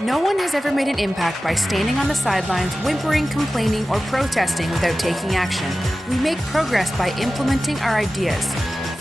No one has ever made an impact by standing on the sidelines, whimpering, complaining, or protesting without taking action. We make progress by implementing our ideas.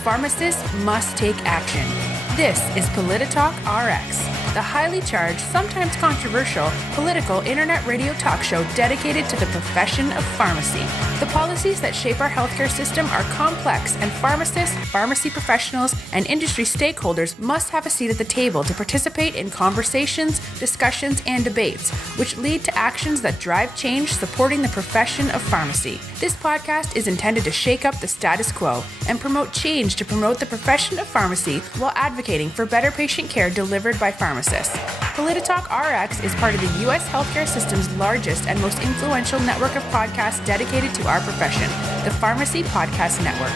Pharmacists must take action. This is PolitiTalkRX, the highly charged, sometimes controversial, political internet radio talk show dedicated to the profession of pharmacy. The policies that shape our healthcare system are complex, and pharmacists, pharmacy professionals, and industry stakeholders must have a seat at the table to participate in conversations, discussions, and debates, which lead to actions that drive change supporting the profession of pharmacy. This podcast is intended to shake up the status quo and promote change to promote the profession of pharmacy while advocating for better patient care delivered by pharmacists. PolitiTalkRX is part of the U.S. healthcare system's largest and most influential network of podcasts dedicated to our profession, the Pharmacy Podcast Network.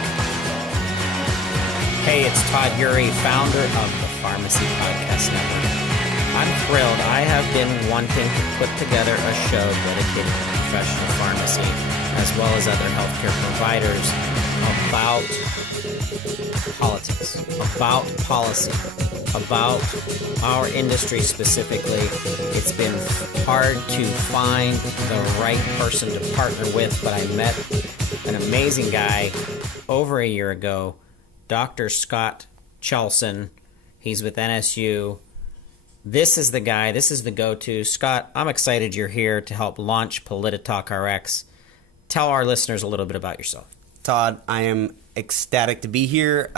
Hey, it's Todd Urey, founder of the Pharmacy Podcast Network. I'm thrilled. I have been wanting to put together a show dedicated to professional pharmacy, as well as other healthcare providers, about politics, about policy, about our industry specifically. It's been hard to find the right person to partner with, but I met an amazing guy over a year ago, Dr. Scott Kjelson. He's with NSU. This is the guy, this is the go-to. Scott, I'm excited you're here to help launch PolitiTalkRX. Tell our listeners a little bit about yourself. Todd, I am ecstatic to be here.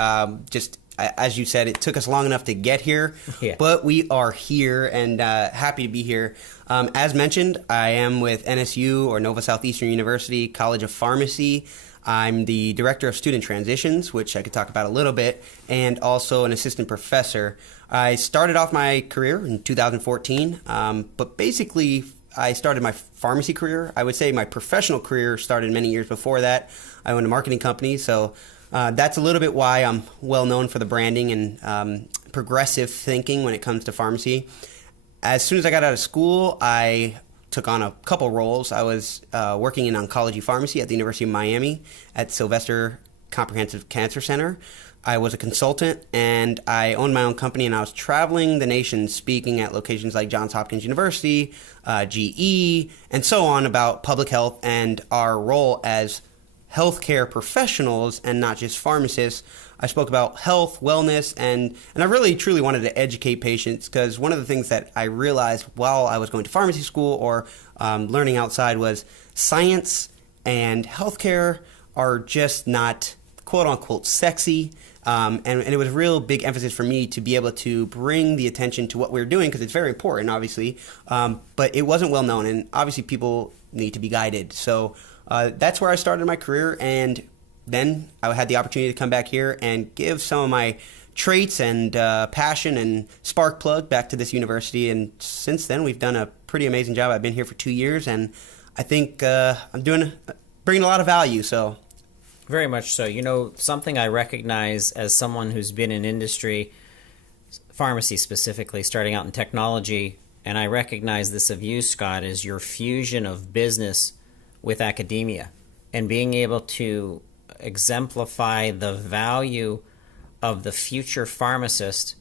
As you said, it took us long enough to get here, but we are here and happy to be here. As mentioned, I am with NSU, or Nova Southeastern University College of Pharmacy. I'm the Director of Student Transitions, which I could talk about a little bit, and also an assistant professor. I started off my career in 2014, but basically I started my pharmacy career. I would say my professional career started many years before that. I owned a marketing company, so that's a little bit why I'm well known for the branding and progressive thinking when it comes to pharmacy. As soon as I got out of school, I took on a couple roles. I was working in oncology pharmacy at the University of Miami at Sylvester Comprehensive Cancer Center. I was a consultant, and I owned my own company, and I was traveling the nation speaking at locations like Johns Hopkins University, GE, and so on about public health and our role as healthcare professionals and not just pharmacists. I spoke about health, wellness, and I really truly wanted to educate patients, because one of the things that I realized while I was going to pharmacy school or learning outside was science and healthcare are just not quote-unquote sexy. And it was a real big emphasis for me to be able to bring the attention to what we were doing, because it's very important, obviously, but it wasn't well known, and obviously people need to be guided. So that's where I started my career, and then I had the opportunity to come back here and give some of my traits and passion and spark plug back to this university. And since then, we've done a pretty amazing job. I've been here for 2 years, and I think I'm bringing a lot of value. So, very much so. You know, something I recognize as someone who's been in industry, pharmacy specifically, starting out in technology, and I recognize this of you, Scott, is your fusion of business with academia and being able to exemplify the value of the future pharmacist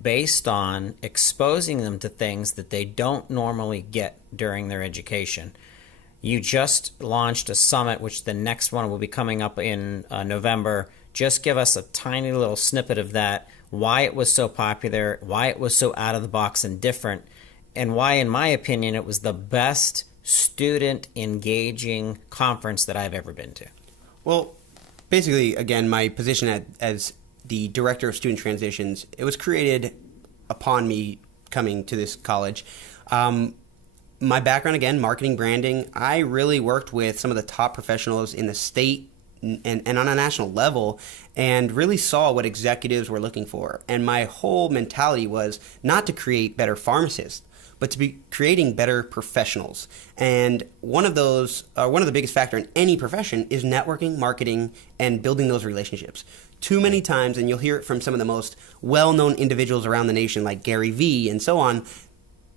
based on exposing them to things that they don't normally get during their education. You just launched a summit, which the next one will be coming up in November. Just give us a tiny little snippet of that, why it was so popular, why it was so out of the box and different, and why, in my opinion, it was the best student engaging conference that I've ever been to. Well, basically, again, my position as the Director of Student Transitions, it was created upon me coming to this college. My background, again, marketing, branding, I really worked with some of the top professionals in the state and on a national level, and really saw what executives were looking for. And my whole mentality was not to create better pharmacists, but to be creating better professionals. And one of the biggest factor in any profession is networking, marketing, and building those relationships. Too many times, and you'll hear it from some of the most well-known individuals around the nation, like Gary Vee and so on,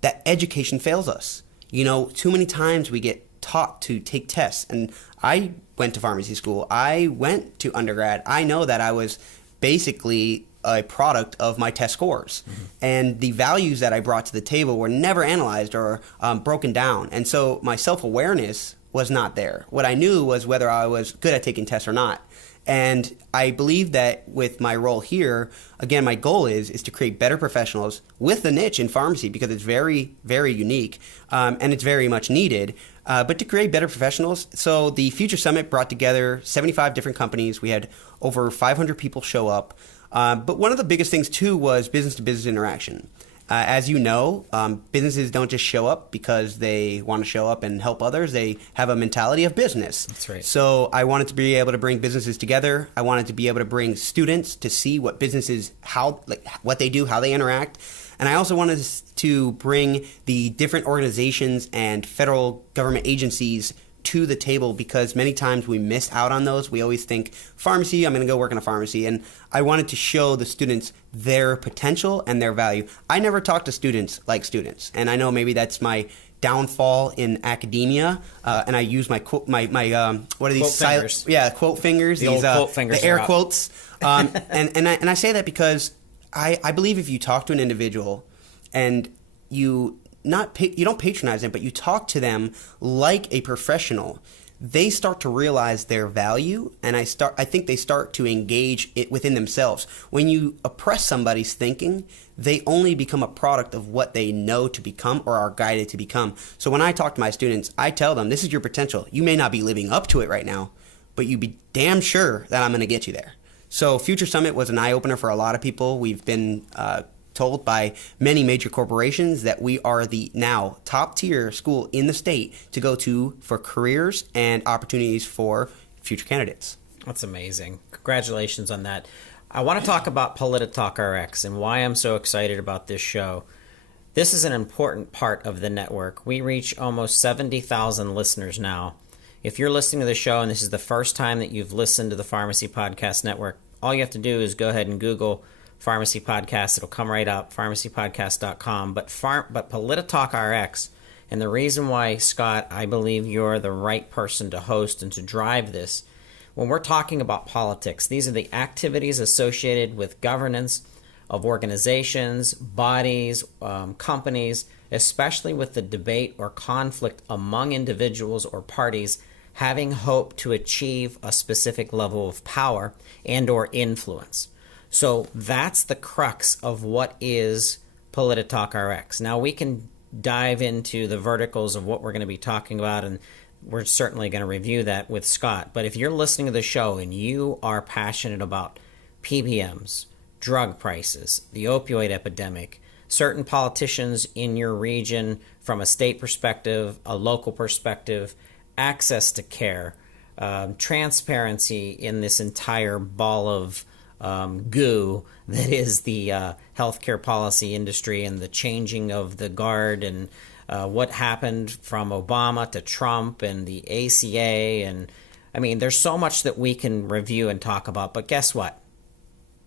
that education fails us. You know, too many times we get taught to take tests. And I went to pharmacy school. I went to undergrad. I know that I was basically a product of my test scores. And the values that I brought to the table were never analyzed or broken down. And so my self-awareness was not there. What I knew was whether I was good at taking tests or not. And I believe that with my role here, again, my goal is to create better professionals with the niche in pharmacy, because it's very, very unique and it's very much needed. But to create better professionals, so the Future Summit brought together 75 different companies. We had over 500 people show up. But one of the biggest things, too, was business-to-business interaction. As you know, businesses don't just show up because they want to show up and help others. They have a mentality of business. That's right. So I wanted to be able to bring businesses together. I wanted to be able to bring students to see what businesses, what they do, how they interact. And I also wanted to bring the different organizations and federal government agencies to the table, because many times we miss out on those. We always think pharmacy, I'm going to go work in a pharmacy. And I wanted to show the students their potential and their value. I never talk to students like students. And I know maybe that's my downfall in academia. And I use my what are these? Quote fingers. Quote fingers. The old quote fingers. The air quotes. And I say that because I believe if you talk to an individual and you don't patronize them, but you talk to them like a professional, they start to realize their value, and I think they start to engage it within themselves. When you oppress somebody's thinking, they only become a product of what they know to become or are guided to become. So when I talk to my students, I tell them, this is your potential. You may not be living up to it right now, but you be damn sure that I'm going to get you there. So Future Summit was an eye-opener for a lot of people. We've been told by many major corporations that we are the now top tier school in the state to go to for careers and opportunities for future candidates. That's amazing. Congratulations on that. I want to talk about PolitiTalkRX and why I'm so excited about this show. This is an important part of the network. We reach almost 70,000 listeners now. If you're listening to the show and this is the first time that you've listened to the Pharmacy Podcast Network, all you have to do is go ahead and Google Pharmacy Podcast. It'll come right up, pharmacypodcast.com. But PolitiTalkRX, and the reason why, Scott, I believe you're the right person to host and to drive this, when we're talking about politics, these are the activities associated with governance of organizations, bodies, companies, especially with the debate or conflict among individuals or parties having hope to achieve a specific level of power and or influence. So that's the crux of what is PolitiTalkRX. Now we can dive into the verticals of what we're going to be talking about, and we're certainly going to review that with Scott. But if you're listening to the show and you are passionate about PBMs, drug prices, the opioid epidemic, certain politicians in your region from a state perspective, a local perspective, access to care, transparency in this entire ball of goo that is the healthcare policy industry and the changing of the guard and what happened from Obama to Trump and the ACA. And I mean, there's so much that we can review and talk about. But guess what?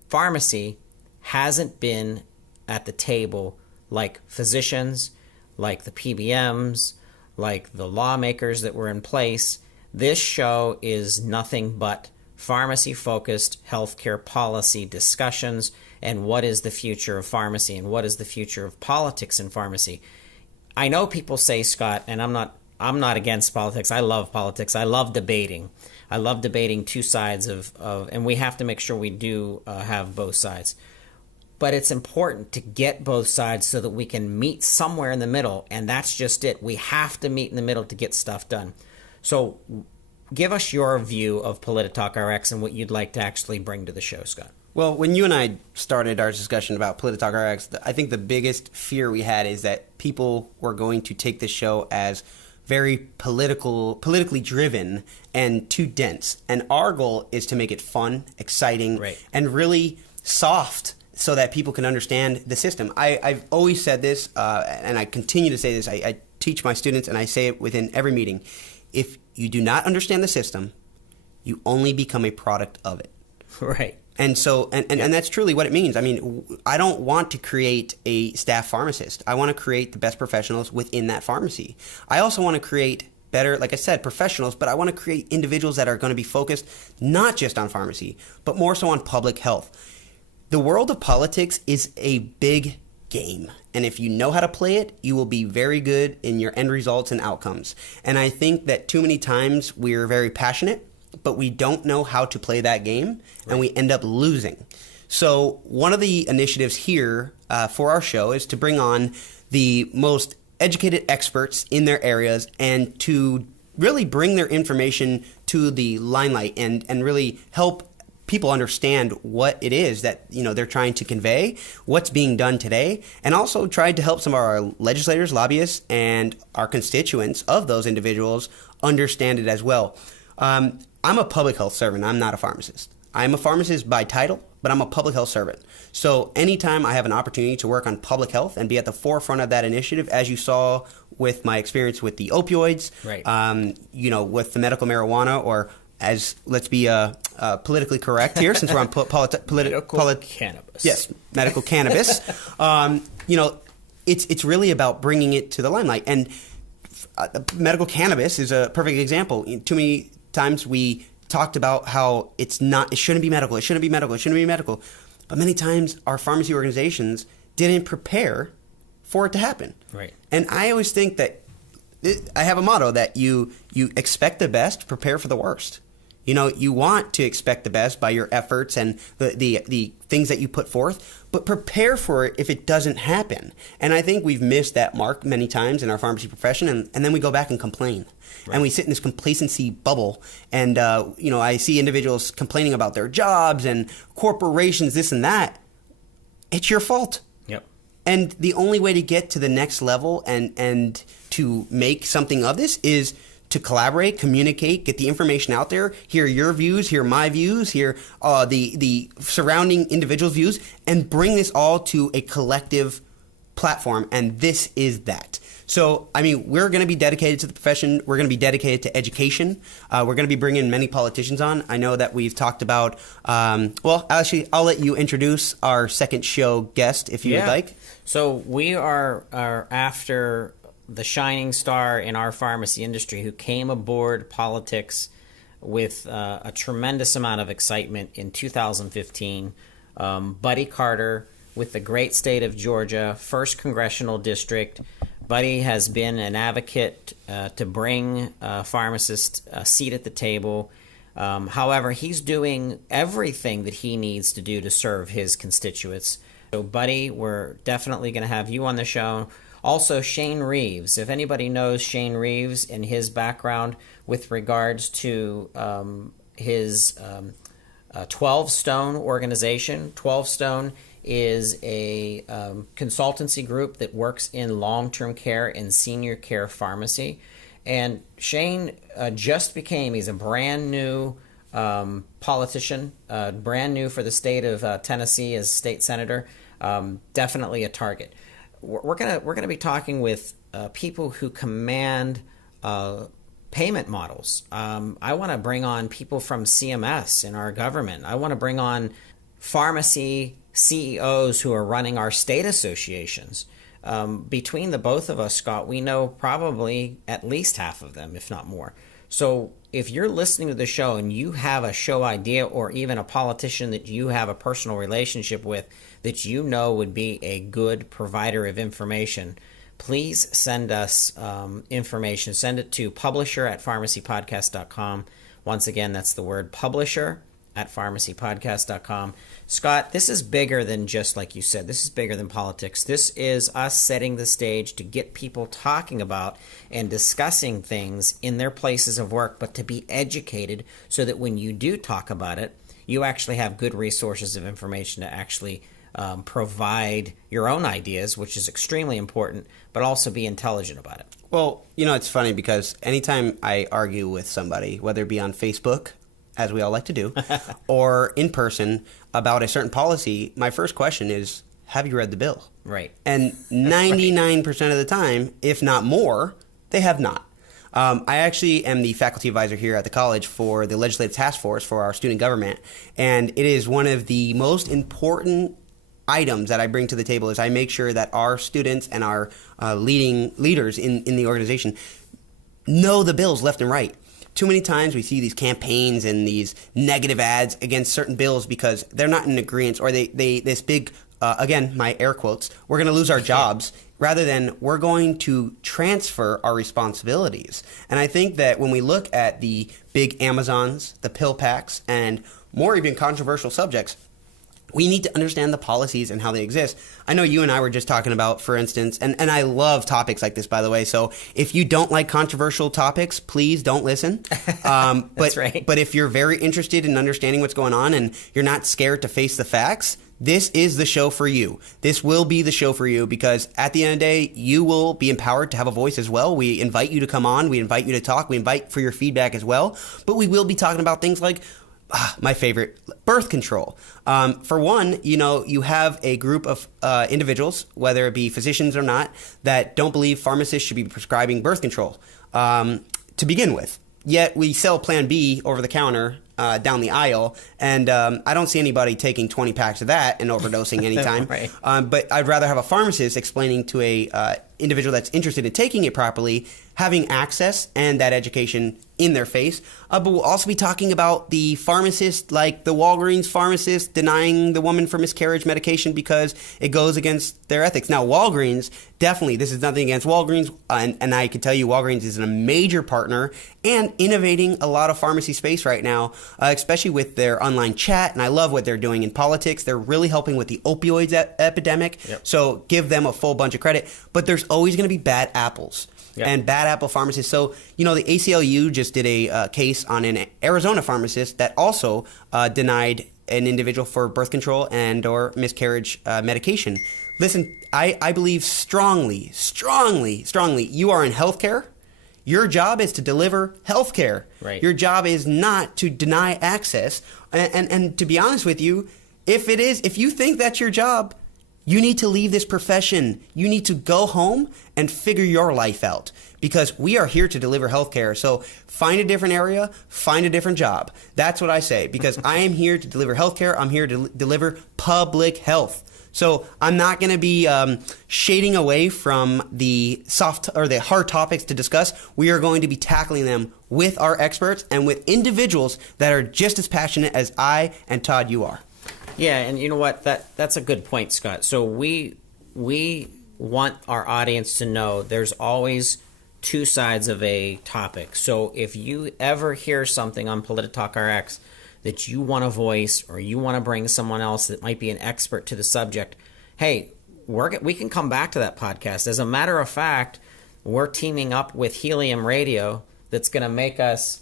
Pharmacy hasn't been at the table like physicians, like the PBMs, like the lawmakers that were in place. This show is nothing but pharmacy-focused healthcare policy discussions and what is the future of pharmacy and what is the future of politics in pharmacy. I know people say, Scott, and I'm not against politics. I love politics. I love debating. I love debating two sides of and we have to make sure we do have both sides. But it's important to get both sides so that we can meet somewhere in the middle, and that's just it. We have to meet in the middle to get stuff done. So give us your view of PolitiTalkRX and what you'd like to actually bring to the show, Scott. Well, when you and I started our discussion about PolitiTalkRX, I think the biggest fear we had is that people were going to take this show as very politically driven and too dense. And our goal is to make it fun, exciting, right, and really soft so that people can understand the system. I've always said this, and I continue to say this. I teach my students, and I say it within every meeting. If you do not understand the system, you only become a product of it. Right. And so, and that's truly what it means. I mean, I don't want to create a staff pharmacist. I want to create the best professionals within that pharmacy. I also want to create better, like I said, professionals, but I want to create individuals that are going to be focused not just on pharmacy, but more so on public health. the world of politics is a big game. And if you know how to play it, you will be very good in your end results and outcomes. And I think that too many times we're very passionate, but we don't know how to play that game, and we end up losing. So one of the initiatives here for our show is to bring on the most educated experts in their areas and to really bring their information to the limelight and really help people understand what it is that they're trying to convey, what's being done today, and also try to help some of our legislators, lobbyists, and our constituents of those individuals understand it as well. I'm a public health servant. I'm not a pharmacist. I'm a pharmacist by title, but I'm a public health servant. So anytime I have an opportunity to work on public health and be at the forefront of that initiative, as you saw with my experience with the opioids, with the medical marijuana, or as let's be politically correct here, since we're on medical cannabis. Yes, medical cannabis. It's really about bringing it to the limelight, and medical cannabis is a perfect example. Too many times we talked about how it shouldn't be medical, but many times our pharmacy organizations didn't prepare for it to happen. Right. And I always think that I have a motto that you expect the best, prepare for the worst. You want to expect the best by your efforts and the things that you put forth, but prepare for it if it doesn't happen. And I think we've missed that mark many times in our pharmacy profession, and then we go back and complain. Right. And we sit in this complacency bubble, and I see individuals complaining about their jobs and corporations, this and that. It's your fault. Yep. And the only way to get to the next level and to make something of this is to collaborate, communicate, get the information out there, hear your views, hear my views, hear the surrounding individuals' views, and bring this all to a collective platform. And this is that. So, we're going to be dedicated to the profession. We're going to be dedicated to education. We're going to be bringing many politicians on. I know that we've talked about, actually, I'll let you introduce our second show guest if you would like. So we are after the shining star in our pharmacy industry who came aboard politics with a tremendous amount of excitement in 2015. Buddy Carter with the great state of Georgia, 1st Congressional District. Buddy has been an advocate to bring pharmacists a seat at the table. However, he's doing everything that he needs to do to serve his constituents. So, Buddy, we're definitely going to have you on the show. Also, Shane Reeves. If anybody knows Shane Reeves and his background with regards to his 12 Stone organization, 12 Stone is a consultancy group that works in long-term care and senior care pharmacy. And Shane he's a brand new politician, brand new for the state of Tennessee as state senator, definitely a target. We're gonna be talking with people who command payment models. I want to bring on people from CMS in our government. I want to bring on pharmacy CEOs who are running our state associations. Between the both of us, Scott, we know probably at least half of them, if not more. So if you're listening to the show and you have a show idea or even a politician that you have a personal relationship with that you know would be a good provider of information, please send us information. Send it to publisher@pharmacypodcast.com. Once again, that's the word publisher@pharmacypodcast.com. Scott, this is bigger than just, like you said, this is bigger than politics. This is us setting the stage to get people talking about and discussing things in their places of work, but to be educated so that when you do talk about it, you actually have good resources of information to actually provide your own ideas, which is extremely important, but also be intelligent about it. Well, it's funny because anytime I argue with somebody, whether it be on Facebook, as we all like to do, or in person about a certain policy, my first question is, have you read the bill? Right. And 99% of the time, if not more, they have not. I actually am the faculty advisor here at the college for the Legislative Task Force for our student government, and it is one of the most important items that I bring to the table is I make sure that our students and our leaders in the organization know the bills left and right. too many times we see these campaigns and these negative ads against certain bills because they're not in agreement, or they this big, again, my air quotes, we're going to lose our jobs, rather than we're going to transfer our responsibilities. And I think that when we look at the big Amazons, the pill packs, and more even controversial subjects, we need to understand the policies and how they exist. I know you and I were just talking about, for instance, and I love topics like this, by the way. So if you don't like controversial topics, please don't listen. That's right. But if you're very interested in understanding what's going on and you're not scared to face the facts, this is the show for you. This will be the show for you, because at the end of the day, you will be empowered to have a voice as well. We invite you to come on. We invite you to talk. We invite for your feedback as well. But we will be talking about things like my favorite, birth control. For one, you have a group of individuals, whether it be physicians or not, that don't believe pharmacists should be prescribing birth control to begin with. Yet we sell Plan B over the counter down the aisle, and I don't see anybody taking 20 packs of that and overdosing anytime. Right. But I'd rather have a pharmacist explaining to a individual that's interested in taking it properly, having access and that education in their face. But we'll also be talking about the pharmacist, like the Walgreens pharmacist denying the woman for miscarriage medication because it goes against their ethics. Now, Walgreens, definitely, this is nothing against Walgreens, and I can tell you Walgreens is a major partner and innovating a lot of pharmacy space right now, especially with their online chat, and I love what they're doing in politics. They're really helping with the opioids epidemic, so give them a full bunch of credit. But there's always going to be bad apples. Yep. And bad apple pharmacists. So, the ACLU just did a case on an Arizona pharmacist that also denied an individual for birth control and or miscarriage medication. Listen, I believe strongly, you are in healthcare. Your job is to deliver healthcare. Right. Your job is not to deny access. And to be honest with you, if you think that's your job, you need to leave this profession. You need to go home and figure your life out, because we are here to deliver healthcare. So find a different area, find a different job. That's what I say, because I am here to deliver healthcare. I'm here to deliver public health. So I'm not going to be shading away from the soft or the hard topics to discuss. We are going to be tackling them with our experts and with individuals that are just as passionate as I and Todd you are. Yeah, and you know what? That's a good point, Scott. So we want our audience to know there's always two sides of a topic. So if you ever hear something on PolitiTalkRX that you want to voice, or you want to bring someone else that might be an expert to the subject, hey, we can come back to that podcast. As a matter of fact, we're teaming up with Helium Radio that's going to make us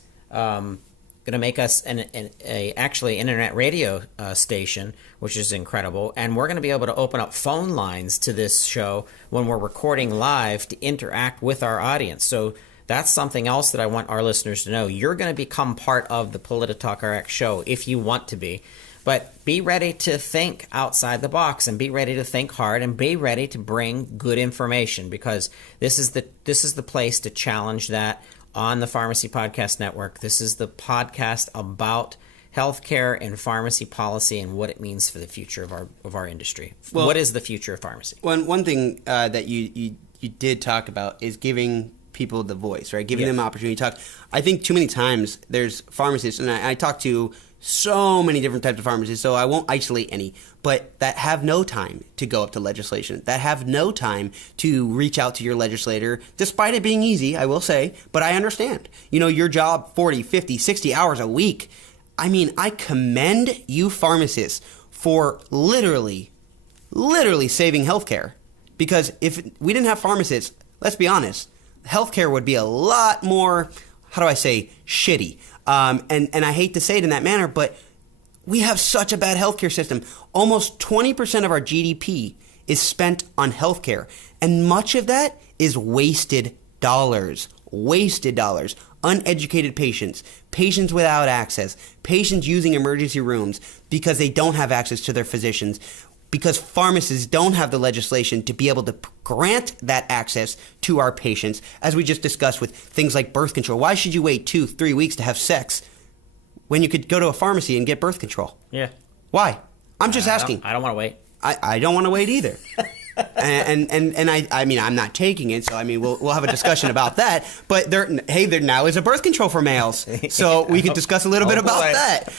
actually internet radio station, which is incredible. And we're going to be able to open up phone lines to this show when we're recording live to interact with our audience. So that's something else that I want our listeners to know. You're going to become part of the PolitiTalkRX show if you want to be. But be ready to think outside the box, and be ready to think hard, and be ready to bring good information, because this is the place to challenge that. On the Pharmacy Podcast Network, this is the podcast about healthcare and pharmacy policy and what it means for the future of our industry. Well, what is the future of pharmacy? One thing that you did talk about is giving people the voice, right? Giving them an opportunity to talk. I think too many times there's pharmacists, and I talk to so many different types of pharmacists, so I won't isolate any, but that have no time to go up to legislation, that have no time to reach out to your legislator, despite it being easy, I will say, but I understand. Your job, 40, 50, 60 hours a week. I mean, I commend you pharmacists for literally saving healthcare, because if we didn't have pharmacists, let's be honest, healthcare would be a lot more, shitty. And I hate to say it in that manner, but we have such a bad healthcare system. Almost 20% of our GDP is spent on healthcare, and much of that is wasted dollars. Uneducated patients without access, patients using emergency rooms because they don't have access to their physicians, because pharmacists don't have the legislation to be able to grant that access to our patients, as we just discussed with things like birth control. Why should you wait 2-3 weeks to have sex when you could go to a pharmacy and get birth control? Yeah. Why? I'm just asking. I don't want to wait. I don't want to wait either. and I mean, I'm not taking it, so I mean, we'll have a discussion about that. But there now is a birth control for males, so we could discuss a little bit about that.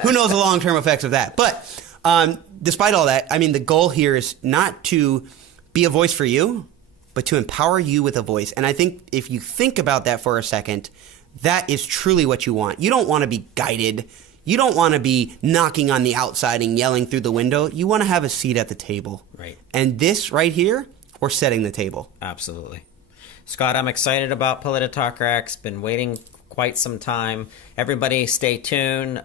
Who knows the long-term effects of that? But despite all that, I mean, the goal here is not to be a voice for you, but to empower you with a voice. And I think if you think about that for a second, that is truly what you want. You don't want to be guided. You don't want to be knocking on the outside and yelling through the window. You want to have a seat at the table. Right. And this right here, we're setting the table. Absolutely. Scott, I'm excited about PolitiTalkRX. Been waiting quite some time. Everybody stay tuned.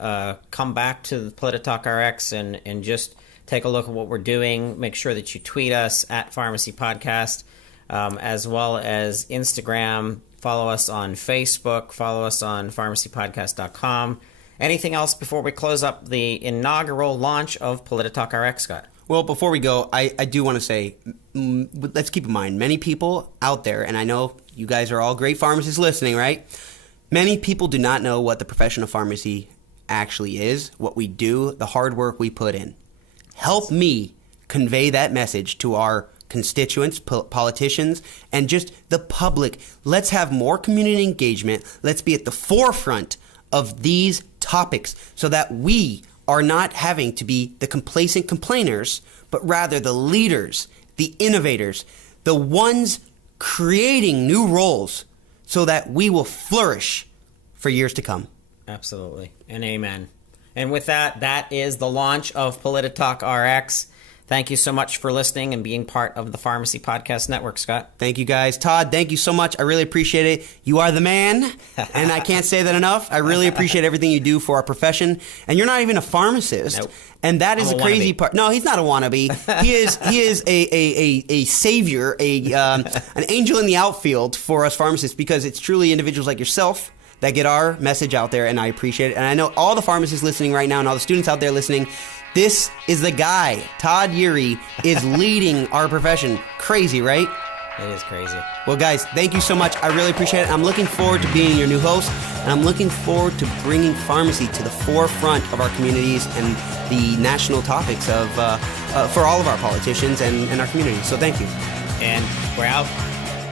Come back to PolitiTalkRX and just take a look at what we're doing. Make sure that you tweet us at Pharmacy Podcast, as well as Instagram. Follow us on Facebook. Follow us on pharmacypodcast.com. Anything else before we close up the inaugural launch of PolitiTalkRX, Scott? Well, before we go, I do want to say, let's keep in mind, many people out there, and I know you guys are all great pharmacists listening, right? Many people do not know what the profession of pharmacy actually is, what we do, the hard work we put in. Help me convey that message to our constituents, politicians, and just the public. Let's have more community engagement. Let's be at the forefront of these topics so that we are not having to be the complacent complainers, but rather the leaders, the innovators, the ones creating new roles so that we will flourish for years to come. Absolutely. And amen. And with that, that is the launch of PolitiTalkRX. Thank you so much for listening and being part of the Pharmacy Podcast Network, Scott. Thank you, guys. Todd, thank you so much. I really appreciate it. You are the man, and I can't say that enough. I really appreciate everything you do for our profession. And you're not even a pharmacist. Nope. And that is the crazy part. No, he's not a wannabe. He is a savior, an angel in the outfield for us pharmacists, because it's truly individuals like yourself that get our message out there, and I appreciate it. And I know all the pharmacists listening right now and all the students out there listening, this is the guy. Todd Urey is leading our profession. Crazy, right? It is crazy. Well, guys, thank you so much. I really appreciate it. I'm looking forward to being your new host, and I'm looking forward to bringing pharmacy to the forefront of our communities and the national topics of for all of our politicians and our communities. So thank you. And we're out.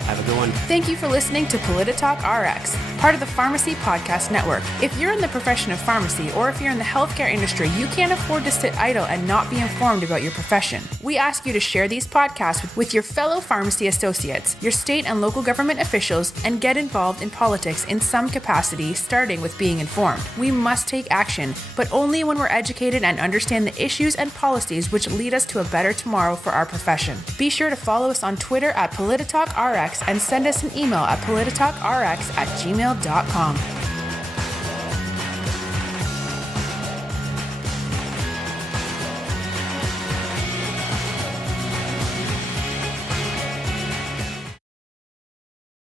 Have a good one. Thank you for listening to PolitiTalkRX, part of the Pharmacy Podcast Network. If you're in the profession of pharmacy, or if you're in the healthcare industry, you can't afford to sit idle and not be informed about your profession. We ask you to share these podcasts with your fellow pharmacy associates, your state and local government officials, and get involved in politics in some capacity, starting with being informed. We must take action, but only when we're educated and understand the issues and policies which lead us to a better tomorrow for our profession. Be sure to follow us on Twitter at PolitiTalkRX and send us an email at polititalkrx@gmail.com.